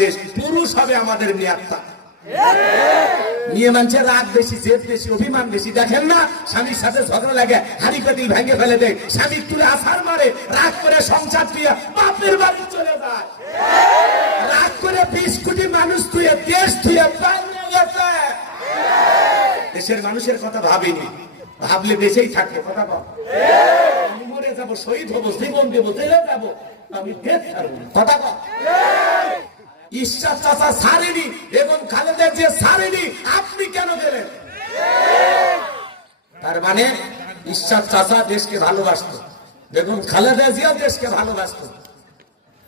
দেশ পুরুষ হবে আমাদের নিয়াত্তা নিয়ে মানুষের রাগ বেশি, জেদ বেশি, অভিমান বেশি। দেখেন না, স্বামীর সাথে ঝগড়া লাগে, হাড়ি পাতিল ভেঙে ফেলে দেয়, স্বামী তুলে আছাড় মারে, রাগ করে সংসার তুই বাপের বাড়ি চলে যায়, রাগ করে 20 কোটি মানুষ তুই দেশ তুই পালিয়ে গেছে। দেশের মানুষের কথা ভাবিনি, ভাবলে দেশেই থাকবে। কথা বল, আমি মরে যাবো, শহীদ হবো, জীবন দেবো, জেলে যাবো, আমি দেশ ছাড়বো। কথা বল, ঈশ্বর চাচা ছাড়েনি এবং খালেদা যে ছাড়েনি, আপনি কেন গেলেন? তার মানে ঈশ্বর চাচা দেশকে ভালোবাসতো, দেখুন খালেদা জিয়াও দেশকে ভালোবাসতো,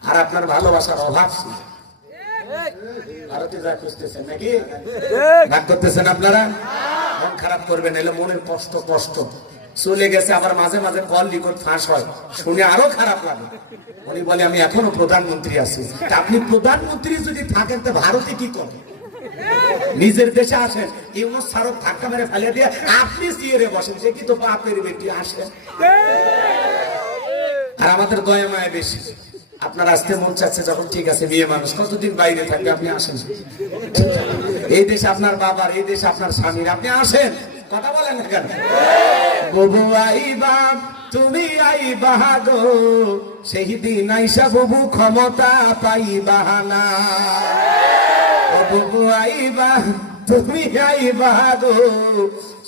আর আপনার ভালোবাসার অভাব ছিল। ভারতে যা খুঁজতেছেন নাকি রাগ করতেছেন আপনারা, মন খারাপ করবেন, এলে মনের কষ্ট কষ্ট চলে গেছে। আবার মাঝে মাঝে কল রেকর্ড ফাঁস হয়, শুনে আরো খারাপ লাগে। উনি বলে আমি এখনো প্রধানমন্ত্রী আছি। আপনি প্রধানমন্ত্রী যদি থাকেন তো ভারতে কি করেন? নিজের দেশে আসেন, ইউনুস সারক ধাক্কা মেরে ফেলে দিয়ে আপনি চেয়ারে বসেন, সে কি তো বাপের বেটি আসেন। আর আমাদের দয়া মায়া বেশি। আপনার আসতে মন চাচ্ছে যখন, ঠিক আছে মেয়ে মানুষ কতদিন বাইরে থাকবে, আপনি আসেন। এই দেশ আপনার বাবার, এই দেশ আপনার স্বামীর, আপনি আসেন। কথা বলেন না কেন? বুবু আইবা তুমি আইবা গো, সেই দিন আইসা বুবু ক্ষমতা পাইবা না। বুবু আইবা তুমি আইবা গো,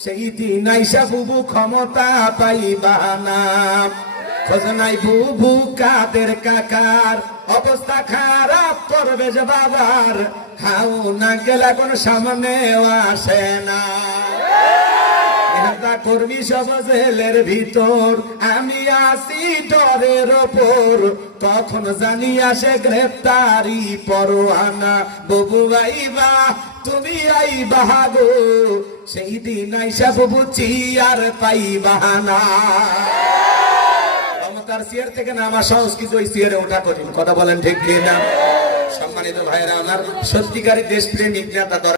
সেই দিন আইসা বুবু ক্ষমতা পাইবা না। খোঁজনাই বুবু কাদের কাকার, অবস্থা খারাপ করবে যে বাবার, খাও না গেলে কোন সামনেও আসে না। কর্মী সব জেলের ভিতর, আমি আসি ডরের ওপর, তখন জানি আসে গ্রেফতারি পরোয়ানা। বুবু আইবা তুমি আইবা গো, সেই দিন আইসা বুবু চিয়ার পাইবা না। ক্ষমতার চেয়ার থেকে নামা সহজ, কিন্তু ওই চেয়ারে ওঠা কঠিন। কথা বলেন ঠিক কিনা? সম্মানিত ভাইরা, আমার সত্যিকারী দেশপ্রেমিক নেতা